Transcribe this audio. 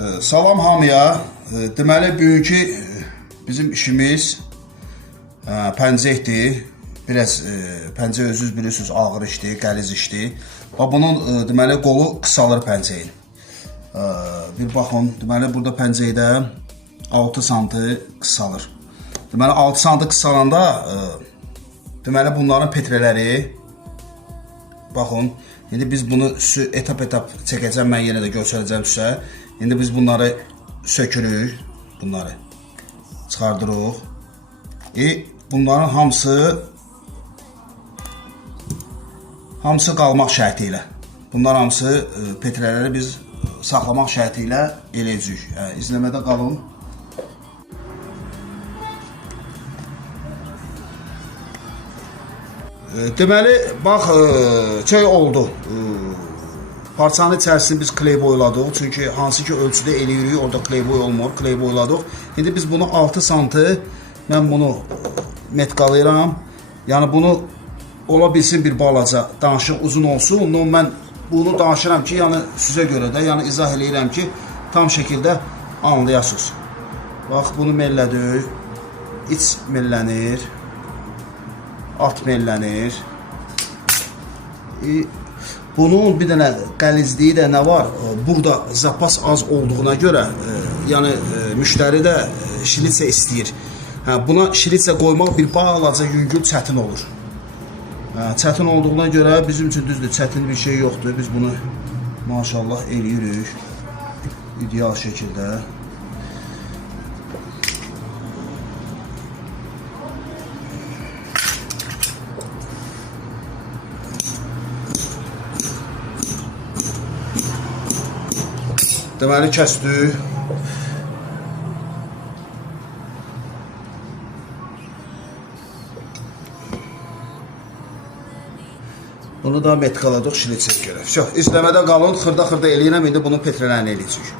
Salam hamıya. Deməli bugünkü bizim işimiz pəncəkdir. Biraz pəncə özünüz bilirsiniz, ağır işdir, qəliz işdir. Və bunun deməli qolu qısalır pəncəyin. Bir baxın, deməli burada pəncəkdə 6 sm qısalır. Deməli 6 sm qısalanda deməli bunların petreləri baxın. İndi biz bunu etap çəkəcəm, mən yenə də göstərəcəm sizə. İndi biz bunları sökürük, bunları çıxardırıq. Bunların hamısı qalmaq şərti ilə. Bunlar hamısı petreləri biz saxlamaq şərti ilə eləyəcəyik. İzləmədə qalın. Deməli, bax, şey oldu. Parçanın içərisini biz kley boyladıq. Çünki hansı ki ölçüdə eləyirik, orada kley boy olmur. Kley boyladıq. İndi biz bunu 6 sm, mən bunu metqalayıram. Yəni bunu ola bilsin bir balaca danışıq uzun olsun. Ondan mən bunu danışıram ki, yəni sizə görə də, yəni izah eləyirəm ki, tam şəkildə anlayasınız. Bax, bunu mellədik. İç mellənir. Alt mellənir. Bunun bir dənə qəlizliyi də nə var? Burada zapas az olduğuna görə, yəni müştəri də şilitsə istəyir. Buna şilitsə qoymaq bir balaca yüngül çətin olur. Çətin olduğuna görə bizim üçün düzdür, çətin bir şey yoxdur. Biz bunu maşallah eləyirik ideal şəkildə. Deməli kəsdik. Bunu da metqaladıq şilitsə görə. İzləmədə qalın, xırda eləyirəm, indi bunun petrələrini eləyəcək.